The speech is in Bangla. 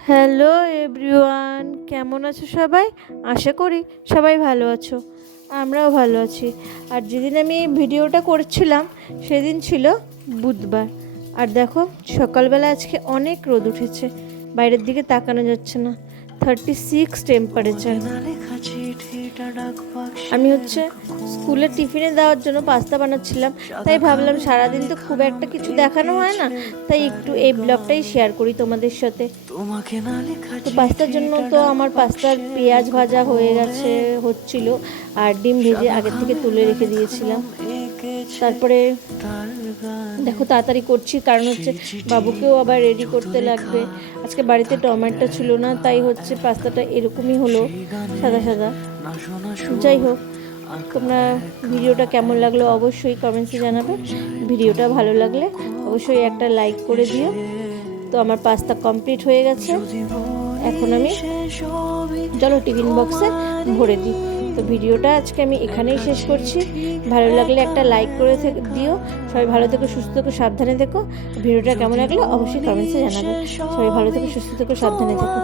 হ্যালো এভরিওয়ান, কেমন আছো সবাই? আশা করি সবাই ভালো আছো, আমরাও ভালো আছি। আর যেদিন আমি এই ভিডিওটা করছিলাম সেদিন ছিল বুধবার। আর দেখো সকালবেলা আজকে অনেক রোদ উঠেছে, বাইরের দিকে তাকানো যাচ্ছে না। 36 টেম্পারেচার। আমি স্কুলে টিফিনে দেওয়ার জন্য পাস্তা বানাচ্ছিলাম, তাই ভাবলাম সারাদিন তো খুব একটা কিছু দেখানো হয় না, তাই একটু এই ব্লগটাই শেয়ার করি তোমাদের সাথে। তো পাস্তার জন্য তো আমার পাস্তার পেঁয়াজ ভাজা হচ্ছিল, আর ডিম ভেজে আগের থেকে তুলে রেখে দিয়েছিলাম। তারপরে দেখো তাড়াতাড়ি করছি, কারণ বাবুকেও আবার রেডি করতে লাগবে। আজকে বাড়িতে টমেটো ছিল না, তাই পাস্তাটা এরকমই হলো, সাদা সাদা। যাই হোক, তোমরা ভিডিওটা কেমন লাগলো অবশ্যই কমেন্টসে জানাবে। ভিডিওটা ভালো লাগলে অবশ্যই একটা লাইক করে দিও। তো আমার পাস্তা কমপ্লিট হয়ে গেছে, এখন আমি চলো টিফিন বক্সে ভরে দিই। তো ভিডিওটা আজকে আমি এখানেই শেষ করছি। ভালো লাগলে একটা লাইক করে দিও। সবাই ভালো থেকো, সুস্থ থেকো, সাবধানে থেকো। ভিডিওটা কেমন লাগলো অবশ্যই কমেন্টসে জানাবে। সবাই ভালো থেকো, সুস্থ থেকো, সাবধানে থেকো।